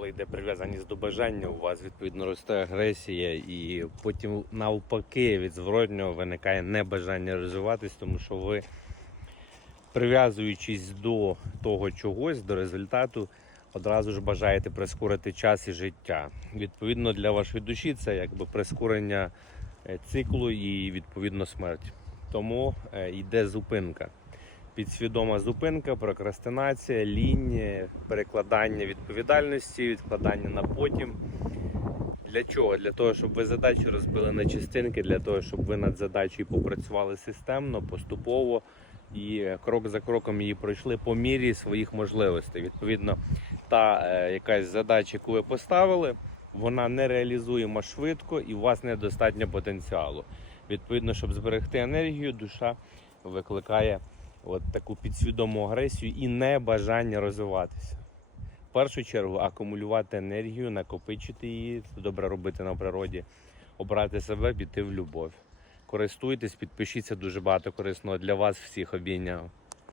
коли йде прив'язаність до бажання, у вас відповідно росте агресія, і потім навпаки від зворотнього виникає небажання розвиватись, тому що ви, прив'язуючись до того чогось, до результату, одразу ж бажаєте прискорити час і життя. Відповідно, для вашої душі це якби прискорення е, циклу і відповідно смерть. Тому е, йде зупинка. Підсвідома зупинка, прокрастинація, лінь, перекладання відповідальності, відкладання на потім. Для чого? Для того, щоб ви задачі розбили на частинки, для того, щоб ви над задачею попрацювали системно, поступово і крок за кроком її пройшли по мірі своїх можливостей. Відповідно, та е, якась задача, яку ви поставили, вона не реалізуєма швидко і у вас недостатньо потенціалу. Відповідно, щоб зберегти енергію, душа викликає от таку підсвідому агресію і небажання розвиватися. В першу чергу акумулювати енергію, накопичити її, це добре робити на природі, обрати себе, піти в любов. Користуйтесь, підпишіться дуже багато корисного для вас всіх обійняв.